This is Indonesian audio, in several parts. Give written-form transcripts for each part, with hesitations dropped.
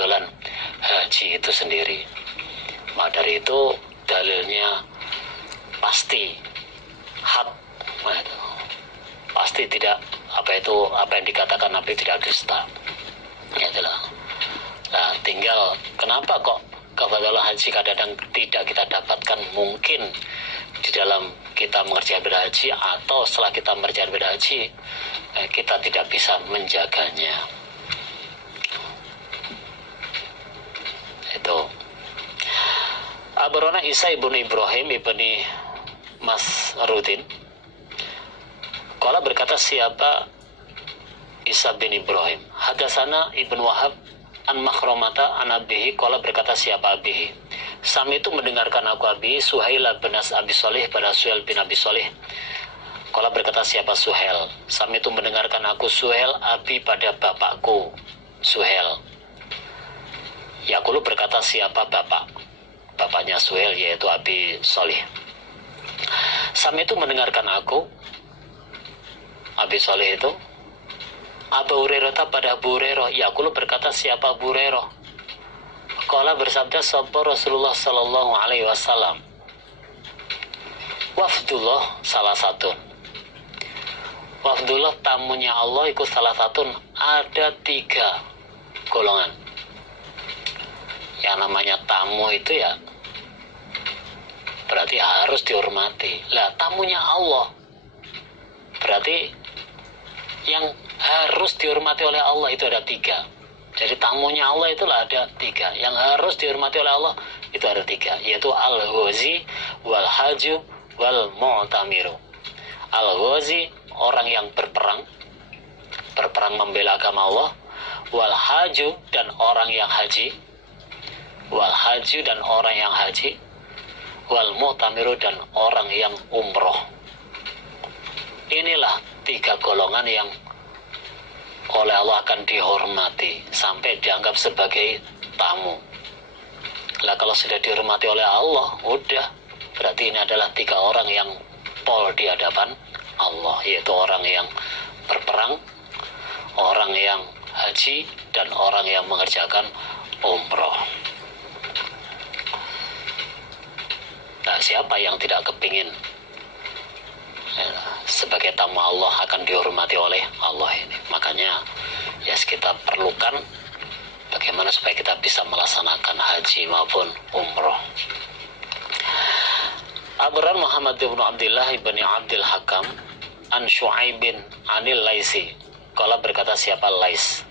keafdolan haji itu sendiri. Maka dari itu dalilnya pasti hak, pasti tidak apa yang dikatakan Nabi tidak dusta. Itulah. Nah, tinggal kenapa kok keafdolan haji kadang-kadang tidak kita dapatkan, mungkin di dalam kita mengerjakan ibadah haji atau setelah kita mengerjakan ibadah haji kita tidak bisa menjaganya. Itu Abarona Isa ibnu Ibrahim ibni Masrudin Qala berkata siapa Isa bin Ibrahim, hadasana Ibnu Wahab an Makhromata an Abihi. Qala berkata siapa Abihi, Sami itu mendengarkan aku Abi Suhail bin Abi Solih pada Suhail bin Abi Solih. Qala berkata siapa Suhail, Sami itu mendengarkan aku Suhail Abi pada bapakku Suhail. Yaqulu berkata siapa bapaknya Suhail, yaitu Abi Solih. Sami itu mendengarkan aku Abi Solih itu Abu Hurairah pada Abu Hurairah. Yaqulu berkata siapa Abu Hurairah, qala bersabda sapa Rasulullah sallallahu alaihi wasallam, wafdullah salah satu, wafdullah tamunya Allah ikut salah satu, ada 3 golongan. Yang namanya tamu itu ya berarti harus dihormati. Lah tamunya Allah berarti yang harus dihormati oleh Allah itu ada 3. Jadi tamunya Allah itulah ada 3. Yang harus dihormati oleh Allah itu ada 3, yaitu al-ghazi wal haju wal mu'tamiru. Al-ghazi orang yang berperang membela agama Allah, wal haju dan orang yang haji, wal mu'tamiru dan orang yang umroh. Inilah 3 golongan yang oleh Allah akan dihormati sampai dianggap sebagai tamu. Lah kalau sudah dihormati oleh Allah, udah berarti ini adalah 3 orang yang pol di hadapan Allah, yaitu orang yang berperang, orang yang haji, dan orang yang mengerjakan umroh. Nah, siapa yang tidak kepingin sebagai tamu Allah akan dihormati oleh Allah ini? Makanya ya kita perlukan bagaimana supaya kita bisa melaksanakan haji maupun umroh. Abran Muhammad bin Abdullah bin Abdul Hakam an Syu'aibin anil Laisi. Qala berkata siapa Lais,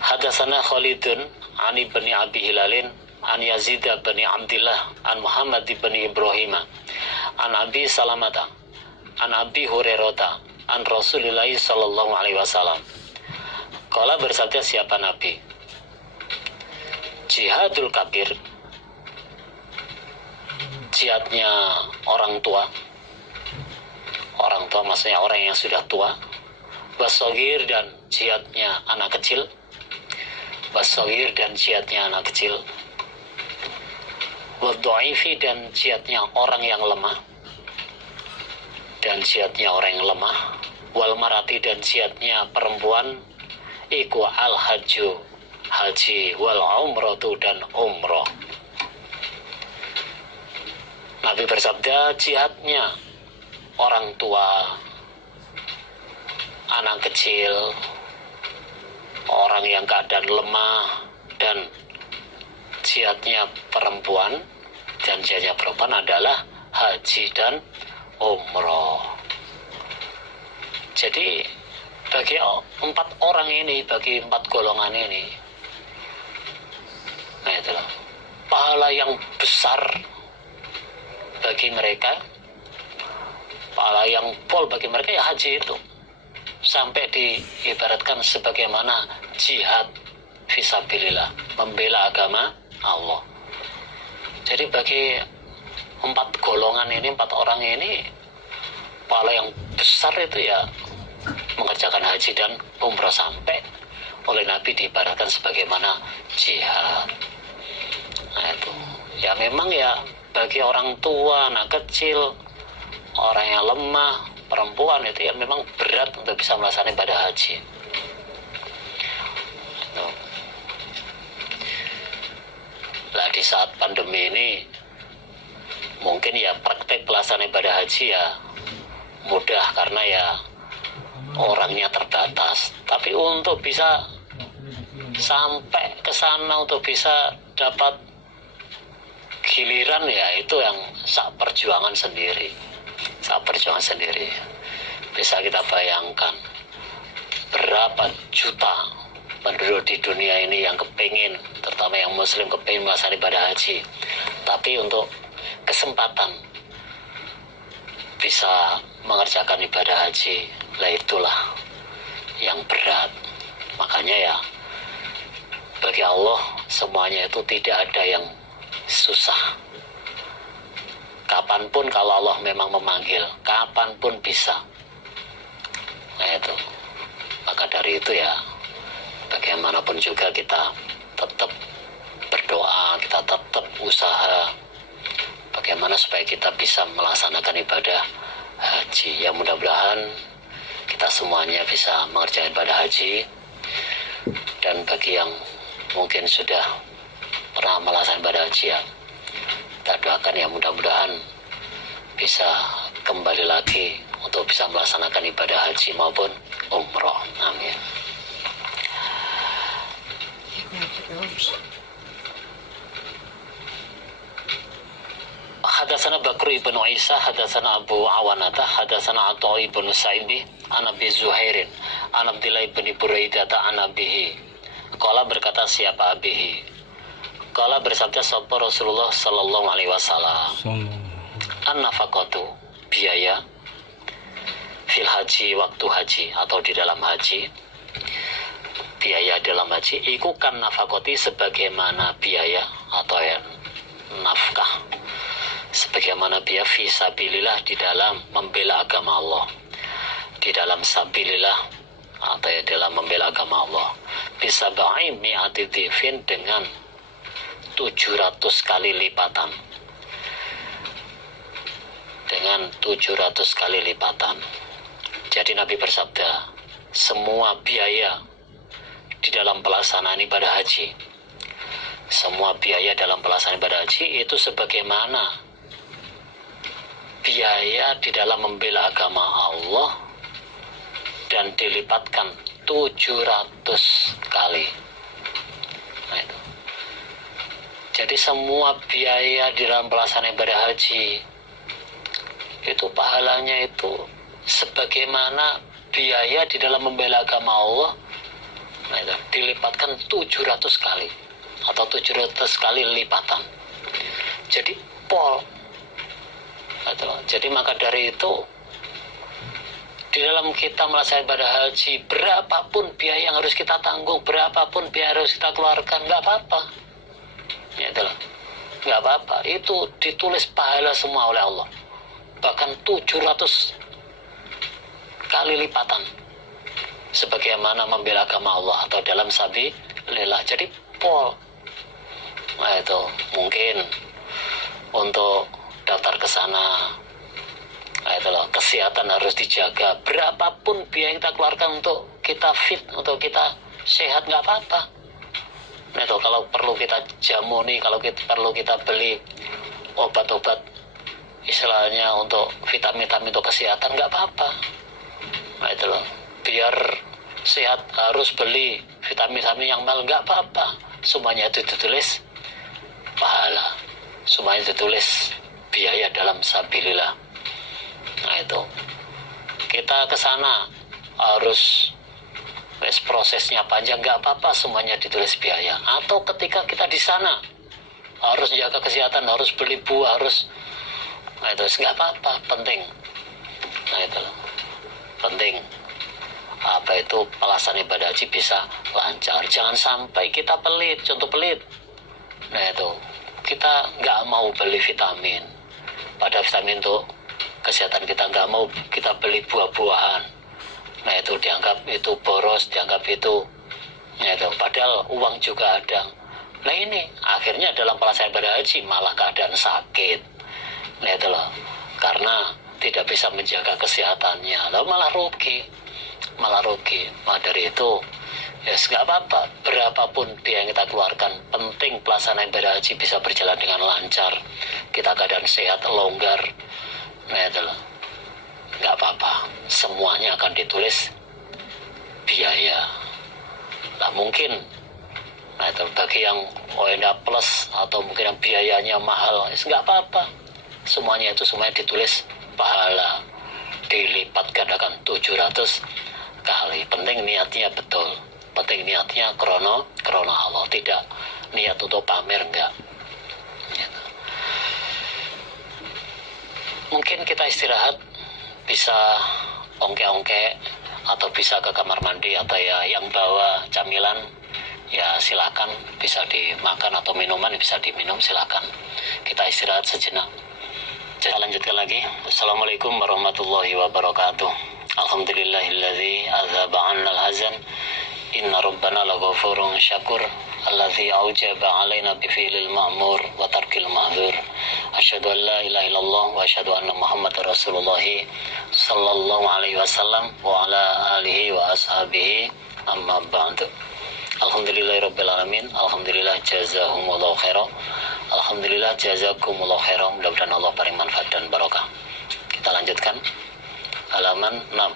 hadasana Khalidun ani bin Abi Hilalin an Yazid bin Abdullah an Muhammad bin Ibrahim an Abi Salamata an Abi Hurairah an Rasulullah sallallahu alaihi wasallam. Qala bersabda siapa Nabi, jihadul kabir, jihadnya orang tua maksudnya orang yang sudah tua, wasogir dan jihadnya anak kecil, wadha'ifi dan jihadnya orang yang lemah, wal marati dan jihadnya perempuan, iku al haju haji, wal umratu dan umroh. Nabi bersabda jihadnya orang tua, anak kecil, orang yang keadaan lemah, dan jihadnya perempuan, dan jihadnya perempuan adalah haji dan umroh. Jadi bagi 4 orang ini, bagi 4 golongan ini, nah itulah pahala yang besar bagi mereka, pahala yang pol bagi mereka ya haji itu, sampai diibaratkan sebagaimana jihad fisabilillah, membela agama Allah. Jadi bagi 4 golongan ini, 4 orang ini, pahala yang besar itu ya mengerjakan haji dan umrah, sampai oleh Nabi diibaratkan sebagaimana jihad. Nah itu ya memang ya bagi orang tua, anak kecil, orang yang lemah, perempuan itu ya memang berat untuk bisa melaksanakan ibadah haji. di saat pandemi ini mungkin ya praktek pelaksanaan ibadah haji ya mudah karena ya orangnya terbatas. Tapi untuk bisa sampai ke sana, untuk bisa dapat giliran, ya itu yang sak perjuangan sendiri. Bisa kita bayangkan berapa juta penduduk di dunia ini yang kepingin, terutama yang muslim kepingin melaksanakan ibadah haji, tapi untuk kesempatan bisa mengerjakan ibadah haji, lah itulah yang berat. Makanya ya bagi Allah semuanya itu tidak ada yang susah. Kapanpun kalau Allah memang memanggil, kapanpun bisa. Nah itu, maka dari itu ya bagaimanapun juga kita tetap berdoa, kita tetap usaha bagaimana supaya kita bisa melaksanakan ibadah haji. Ya mudah-mudahan kita semuanya bisa mengerjakan ibadah haji. Dan bagi yang mungkin sudah pernah melaksanakan ibadah haji, ya kita doakan ya mudah-mudahan bisa kembali lagi untuk bisa melaksanakan ibadah haji maupun umroh. Amin. Hadatsana Bakr ibn Isa, hadatsana Abu Awanata, hadatsana Atha ibn Sa'idi, an Abi Zuhairin, an Abdillah ibn Buraidah, an Abihi. Qala berkata siapa Abihi? Qala bersabda sapa Rasulullah sallallahu alaihi wasallam. An-nafaqatu, biaya fil haji, waktu haji atau di dalam haji. Biaya dalam haji iku kan nafaqati, sebagaimana biaya atau ya nafkah, sebagaimana biaya fisabilillah, di dalam membela agama Allah, di dalam sabilillah atau ya dalam membela agama Allah. Bisa ba'i mi'ati dhifin, dengan 700 kali lipatan, dengan 700 kali lipatan. Jadi Nabi bersabda, semua biaya di dalam pelaksanaan ibadah haji, semua biaya dalam pelaksanaan ibadah haji itu sebagaimana biaya di dalam membela agama Allah, dan dilipatkan 700 kali. Nah itu. Jadi semua biaya di dalam pelaksanaan ibadah haji itu pahalanya itu sebagaimana biaya di dalam membela agama Allah, nah itu, dilipatkan 700 kali atau 700 kali lipatan. Jadi pol. Jadi maka dari itu di dalam kita melaksanakan ibadah haji, berapapun biaya yang harus kita tanggung, berapapun biaya yang harus kita keluarkan, nggak apa-apa. Ya itulah, nggak apa-apa. Itu ditulis pahala semua oleh Allah. Bahkan 700 kali lipatan, sebagaimana membela agama Allah atau dalam sabilillah. Jadi pol. Nah itu mungkin untuk daftar ke sana. Nah itu loh, kesehatan harus dijaga. Berapapun biaya yang kita keluarkan untuk kita fit, untuk kita sehat, nggak apa-apa. Nah itu kalau perlu kita jamu nih, kalau perlu kita beli obat-obat istilahnya untuk vitamin-vitamin untuk kesehatan, nggak apa-apa. Nah itu loh, biar sehat harus beli vitamin-vitamin yang mahal, nggak apa-apa. Semuanya itu ditulis pahala, semuanya ditulis biaya dalam sabilillah. Nah itu kita ke sana harus prosesnya panjang, nggak apa-apa, semuanya ditulis biaya. Atau ketika kita di sana harus jaga kesehatan, harus beli buah, harus, nah itu nggak apa-apa, penting. Nah itu penting apa itu pelaksanaan ibadah haji bisa lancar. Jangan sampai kita pelit, contoh pelit. Nah itu kita nggak mau beli vitamin, pada vitamin untuk kesehatan kita nggak mau kita beli buah-buahan. Nah itu dianggap itu boros, dianggap itu, ya itu padahal uang juga ada. Nah ini akhirnya dalam pelaksanaan ibadah haji malah keadaan sakit. Nah itu loh, karena tidak bisa menjaga kesehatannya, lalu malah rugi. malah rugi. Maka dari itu ya nggak apa-apa, berapapun biaya yang kita keluarkan, penting pelaksanaan ibadah haji bisa berjalan dengan lancar, kita keadaan sehat, longgar. Nah itu loh, nggak apa-apa, semuanya akan ditulis biaya. Nah mungkin, nah itu bagi yang ONA plus atau mungkin yang biayanya mahal, nggak apa-apa, semuanya ditulis pahala, dilipat gandakan 700 kali. Penting niatnya betul, penting niatnya krono Allah, tidak niat untuk pamer, enggak gitu. Mungkin kita istirahat, bisa ongke-ongke atau bisa ke kamar mandi, atau ya yang bawa camilan ya silakan, bisa dimakan, atau minuman bisa diminum, silakan. Kita istirahat sejenak. Kita lanjutkan lagi. Assalamualaikum warahmatullahi wabarakatuh. Alhamdulillahilladzi azhaba 'annal hazan. Inna rabbana laghafurun syakur. Alladzi aujaba 'alaina bifi'lil ma'mur wa tarkil mahdzur. Asyhadu an la ilaha illallah wa asyhadu anna Muhammadar Rasulullah sallallahu alaihi wasallam wa ala alihi wa ashabihi, amma ba'du. Alhamdulillahirabbil alamin. Alhamdulillah jazakumullahu khairan. Alhamdulillah jazakumullahu khairan. Mudah-mudahan Allah paling manfaat dan barokah. Kita lanjutkan halaman 6.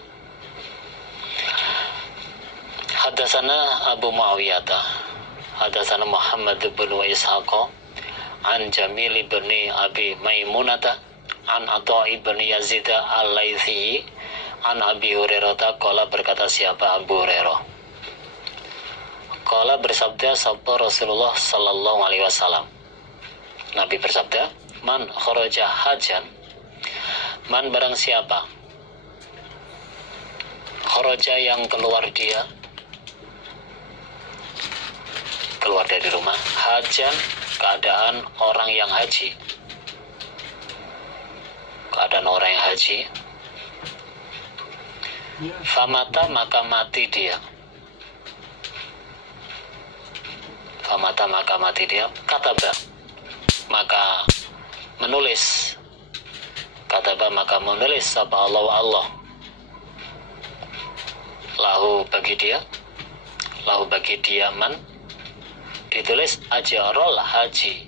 Hadatsana Abu Muawiyah, hadatsana Muhammad bin Ishaq an Jamil bin Abi Maimunah an Atha bin Yazid al-Laitsi an Abi Hurairah qala, berkata siapa Abu Hurairah, qala bersabda sabda Rasulullah sallallahu alaihi wasallam, Nabi bersabda, man kharaja hajan, man barang siapa kharaja yang keluar dia, keluar dari rumah, hajan keadaan orang yang haji, keadaan orang yang haji, famata maka mati dia, famata maka mati dia, kataba maka menulis, kataba maka menulis sapa Allah lahu bagi dia, lahu bagi dia man, ditulis ajrul haji,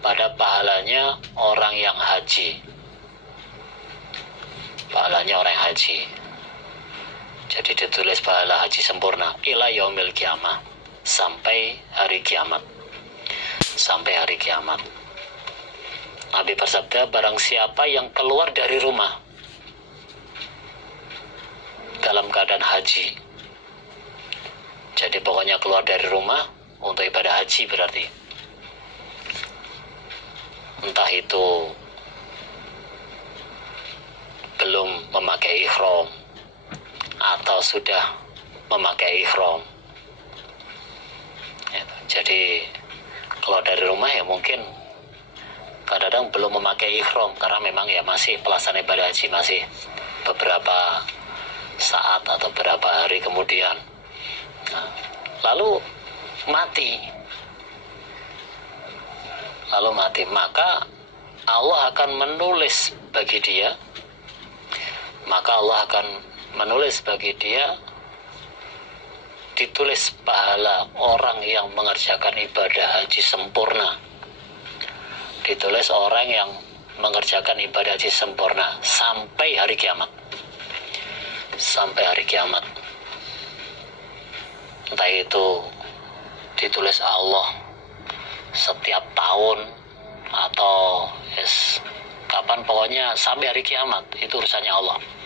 pada pahalanya orang yang haji, pahalanya orang yang haji. Jadi ditulis pahala haji sempurna ila yaumil kiamah, sampai hari kiamat, sampai hari kiamat. Nabi bersabda, barang siapa yang keluar dari rumah dalam keadaan haji, jadi pokoknya keluar dari rumah untuk ibadah haji, berarti entah itu belum memakai ihram atau sudah memakai ihram ya, jadi keluar dari rumah ya mungkin kadang-kadang belum memakai ihram karena memang ya masih pelaksanaan ibadah haji, masih beberapa saat atau beberapa hari kemudian. Nah, lalu mati, maka Allah akan menulis bagi dia, maka Allah akan menulis bagi dia, ditulis pahala orang yang mengerjakan ibadah haji sempurna, ditulis orang yang mengerjakan ibadah haji sempurna sampai hari kiamat, sampai hari kiamat. Entah itu ditulis Allah setiap tahun atau kapan, pokoknya sampai hari kiamat, itu urusannya Allah.